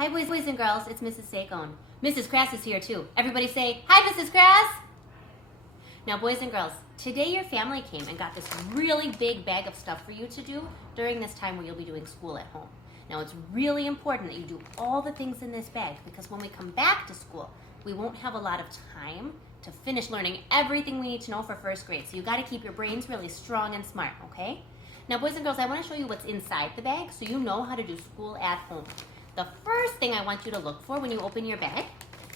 Hi, boys and girls. It's Mrs. Sakone. Mrs. Crass is here too. Everybody say, hi, Mrs. Crass. Now, boys and girls, today your family came and got this really big bag of stuff for you to do during this time where you'll be doing school at home. Now, it's really important that you do all the things in this bag because when we come back to school, we won't have a lot of time to finish learning everything we need to know for first grade. So you got to keep your brains really strong and smart, okay? Now, boys and girls, I want to show you what's inside the bag so you know how to do school at home. The first thing I want you to look for when you open your bag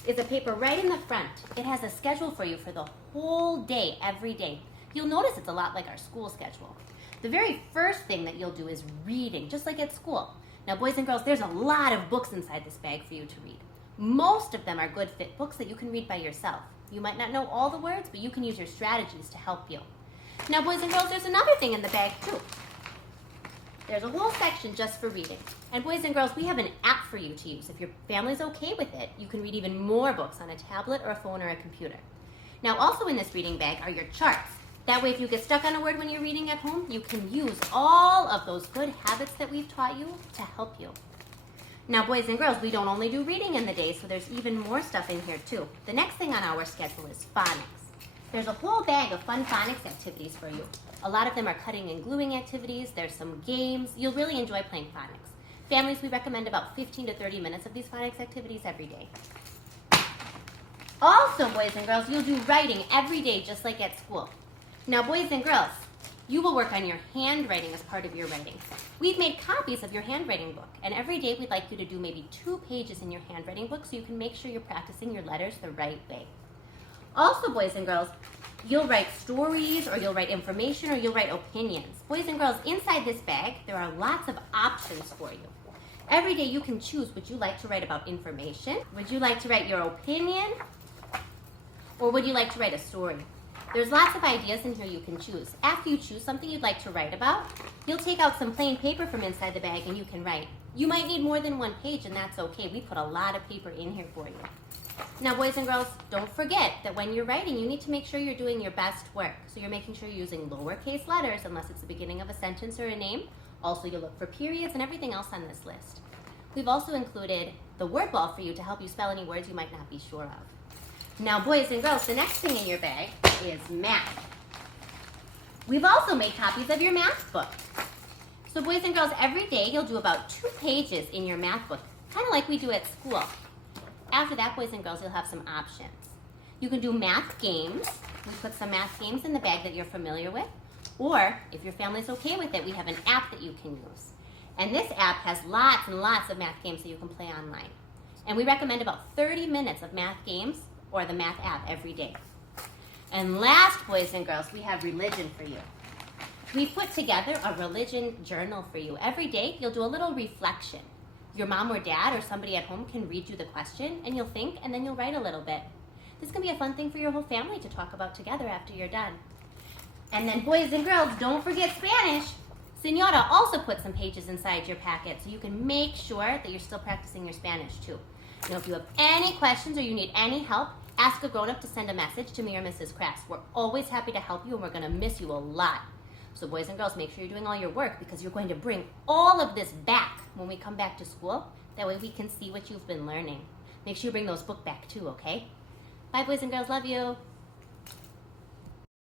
is a paper right in the front. It has a schedule for you for the whole day, every day. You'll notice it's a lot like our school schedule. The very first thing that you'll do is reading, just like at school. Now, boys and girls, there's a lot of books inside this bag for you to read. Most of them are good fit books that you can read by yourself. You might not know all the words, but you can use your strategies to help you. Now, boys and girls, there's another thing in the bag too. There's a whole section just for reading. And boys and girls, we have an app for you to use. If your family's okay with it, you can read even more books on a tablet or a phone or a computer. Now, also in this reading bag are your charts. That way, if you get stuck on a word when you're reading at home, you can use all of those good habits that we've taught you to help you. Now, boys and girls, we don't only do reading in the day, so there's even more stuff in here too. The next thing on our schedule is phonics. There's a whole bag of fun phonics activities for you. A lot of them are cutting and gluing activities. There's some games. You'll really enjoy playing phonics. Families, we recommend about 15 to 30 minutes of these phonics activities every day. Also, boys and girls, you'll do writing every day just like at school. Now, boys and girls, you will work on your handwriting as part of your writing. We've made copies of your handwriting book, and every day we'd like you to do maybe 2 pages in your handwriting book so you can make sure you're practicing your letters the right way. Also, boys and girls, you'll write stories, or you'll write information, or you'll write opinions. Boys and girls, inside this bag, there are lots of options for you. Every day you can choose, would you like to write about information? Would you like to write your opinion? Or would you like to write a story? There's lots of ideas in here you can choose. After you choose something you'd like to write about, you'll take out some plain paper from inside the bag and you can write. You might need more than 1 page, and that's okay. We put a lot of paper in here for you. Now, boys and girls, don't forget that when you're writing, you need to make sure you're doing your best work. So you're making sure you're using lowercase letters unless it's the beginning of a sentence or a name. Also, you look for periods and everything else on this list. We've also included the word ball for you to help you spell any words you might not be sure of. Now, boys and girls, the next thing in your bag is math. We've also made copies of your math book. So boys and girls, every day you'll do about 2 pages in your math book, kind of like we do at school. After that, boys and girls, you'll have some options. You can do math games. We put some math games in the bag that you're familiar with. Or, if your family's okay with it, we have an app that you can use. And this app has lots and lots of math games that you can play online. And we recommend about 30 minutes of math games or the math app every day. And last, boys and girls, we have religion for you. We've put together a religion journal for you. Every day, you'll do a little reflection. Your mom or dad or somebody at home can read you the question, and you'll think, and then you'll write a little bit. This can be a fun thing for your whole family to talk about together after you're done. And then, boys and girls, don't forget Spanish. Senora also put some pages inside your packet, so you can make sure that you're still practicing your Spanish too. Now, if you have any questions or you need any help, ask a grown-up to send a message to me or Mrs. Crass. We're always happy to help you, and we're going to miss you a lot. So boys and girls, make sure you're doing all your work because you're going to bring all of this back when we come back to school. That way we can see what you've been learning. Make sure you bring those books back too, okay? Bye, boys and girls. Love you.